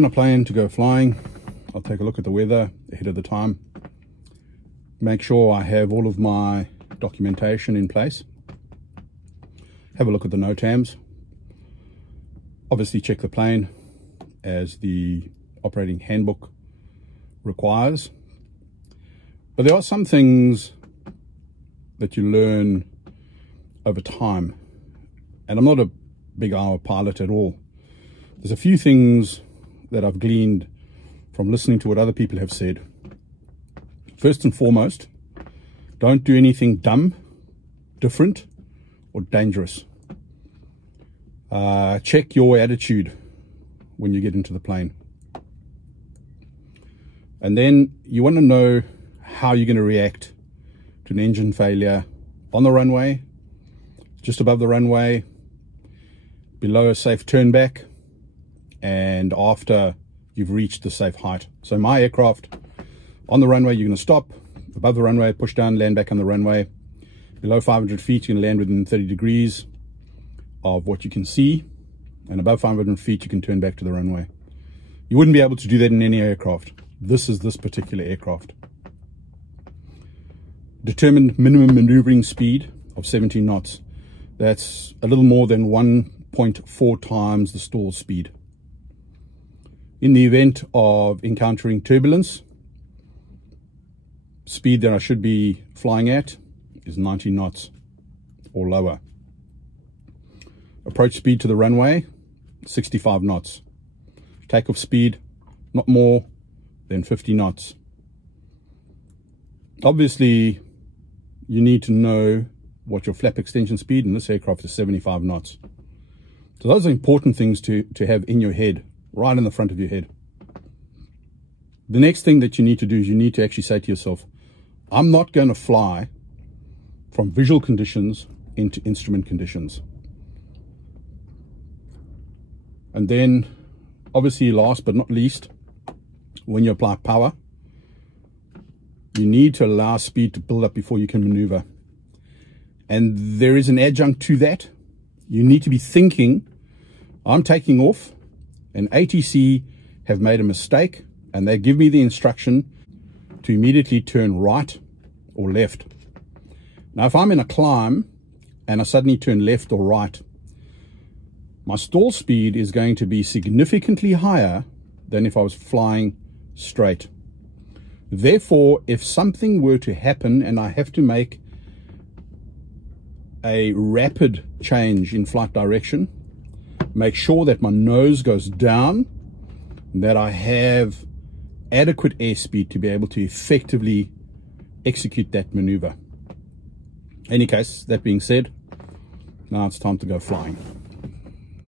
When I plan to go flying, I'll take a look at the weather ahead of the time. Make sure I have all of my documentation in place. Have a look at the NOTAMs. Obviously check the plane as the operating handbook requires. But there are some things that you learn over time. And I'm not a big hour pilot at all. There's a few things that I've gleaned from listening to what other people have said. First and foremost, don't do anything dumb, different, or dangerous. Check your attitude when you get into the plane. And then you want to know how you're going to react to an engine failure on the runway, just above the runway, below a safe turn back, and after you've reached the safe height. So my aircraft, on the runway, you're going to stop. Above the runway, push down, land back on the runway. Below 500 feet, you're going to land within 30 degrees of what you can see. And above 500 feet, you can turn back to the runway. You wouldn't be able to do that in any aircraft. This is this particular aircraft. Determined minimum maneuvering speed of 17 knots. That's a little more than 1.4 times the stall speed. In the event of encountering turbulence, speed that I should be flying at is 90 knots or lower. Approach speed to the runway, 65 knots. Takeoff speed, not more than 50 knots. Obviously, you need to know what your flap extension speed in this aircraft is, 75 knots. So those are important things to have in your head, right in the front of your head. The next thing that you need to do is you need to actually say to yourself, I'm not going to fly from visual conditions into instrument conditions. And then, obviously, last but not least, when you apply power, you need to allow speed to build up before you can maneuver. And there is an adjunct to that. You need to be thinking, I'm taking off, and ATC have made a mistake, and they give me the instruction to immediately turn right or left. Now, if I'm in a climb and I suddenly turn left or right, my stall speed is going to be significantly higher than if I was flying straight. Therefore, if something were to happen and I have to make a rapid change in flight direction, make sure that my nose goes down, that I have adequate airspeed to be able to effectively execute that maneuver. In any case, that being said, now it's time to go flying.